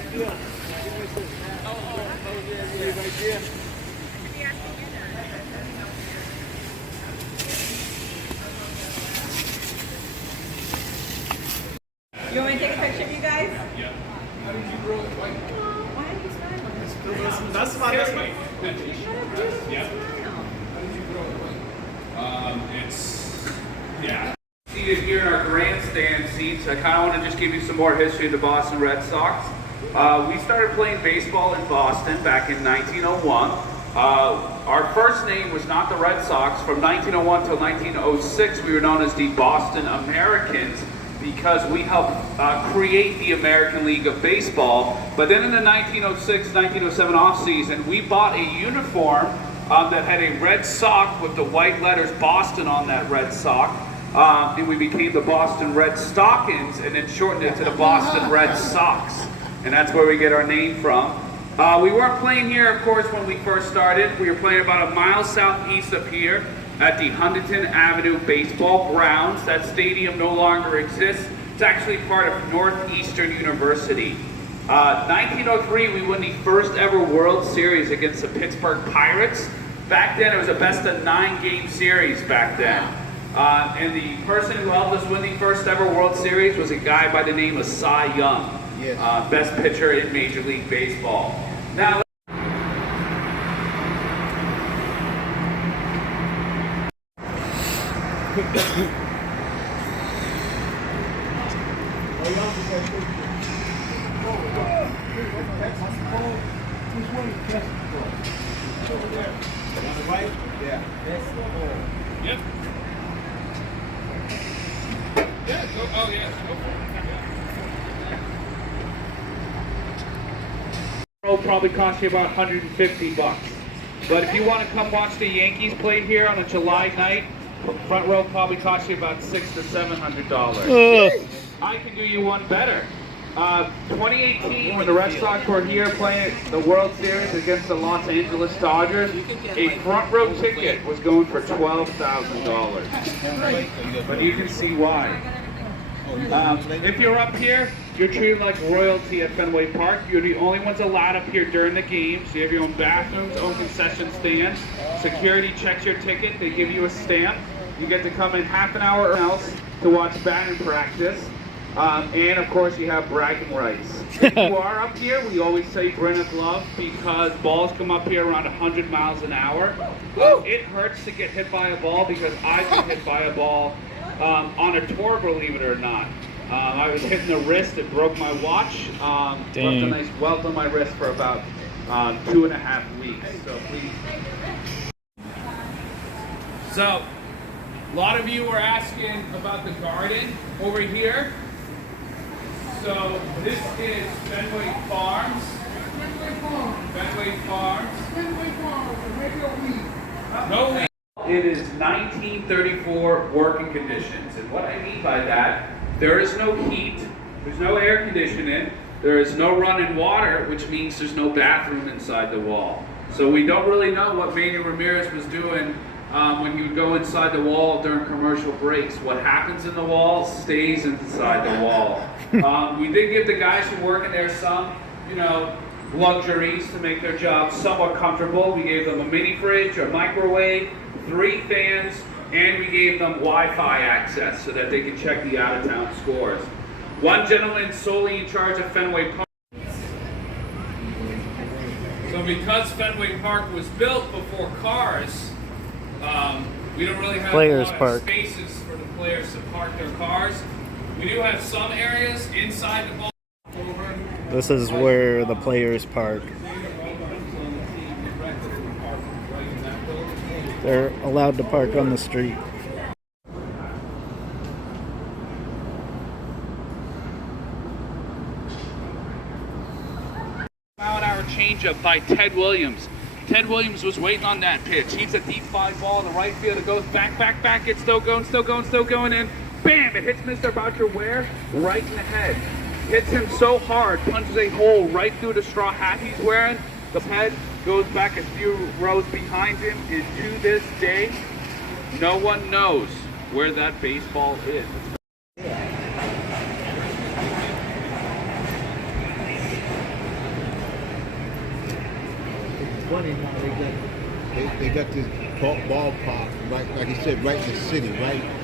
You want me to take a picture of you guys? Yeah. How did you grow it white? Why are you smiling? That's my Shut up, beautiful Yeah. smile. How did you grow it white? Yeah. Seated here in our grandstand seats, I kind of want to just give you some more history of the Boston Red Sox. We started playing baseball in Boston back in 1901. Our first name was not the Red Sox. From 1901 till 1906, we were known as the Boston Americans because we helped create the American League of Baseball. But then in the 1906-1907 offseason, we bought a uniform that had a red sock with the white letters Boston on that red sock. And we became the Boston Red Stockings and then shortened it to the Boston Red Sox. And that's where we get our name from. We weren't playing here, of course, when we first started. We were playing about a mile southeast of here at the Huntington Avenue Baseball Grounds. That stadium no longer exists. It's actually part of Northeastern University. 1903, we won the first ever World Series against the Pittsburgh Pirates. Back then, it was a best of 9 game series back then. And the person who helped us win the first ever World Series was a guy by the name of Cy Young. Yes. Best pitcher in Major League Baseball. Now, Yep. Yeah, go, oh yeah, go for it. Will probably cost you about $150. But if you want to come watch the Yankees play here on a July night, front row probably costs you about $600 to $700. I can do you one better. 2018, when the Red Sox were here playing the World Series against the Los Angeles Dodgers, a front row ticket was going for $12,000. But you can see why. If you're up here, you're treated like royalty at Fenway Park. You're the only ones allowed up here during the games. You have your own bathrooms, own concession stand. Security checks your ticket. They give you a stamp. You get to come in half an hour else to watch batting practice. And of course, you have bragging rights. If you are up here, we always say bring a glove because balls come up here around 100 miles an hour. It hurts to get hit by a ball because I've been hit by a ball on a tour, believe it or not. I was hitting the wrist, it broke my watch. Left a nice welt on my wrist for about 2.5 weeks. So please. So, a lot of you were asking about the garden over here. So this is Fenway Farms. Fenway Farms. No weed. It is 1934 working conditions. And what I mean by that, there is no heat, there's no air conditioning, there is no running water, which means there's no bathroom inside the wall. So we don't really know what Manny Ramirez was doing when you would go inside the wall during commercial breaks. What happens in the wall stays inside the wall. We did give the guys who work in there some, luxuries to make their job somewhat comfortable. We gave them a mini fridge, a microwave, 3 fans, and we gave them Wi-Fi access so that they could check the out-of-town scores. One gentleman solely in charge of Fenway Park. So because Fenway Park was built before cars, we don't really have a lot of spaces for the players to park their cars. We do have some areas inside the ball. This is where the players park. They're allowed to park on the street. Mile-an-hour changeup by Ted Williams. Ted Williams was waiting on that pitch. He's a deep fly ball in the right field. It goes back. It's still going, and bam! It hits Mr. Boucher Ware right in the head. Hits him so hard, punches a hole right through the straw hat he's wearing. The head goes back a few rows behind him, and to this day, no one knows where that baseball is. funny how they got this ballpark, right, like you said, right in the city, right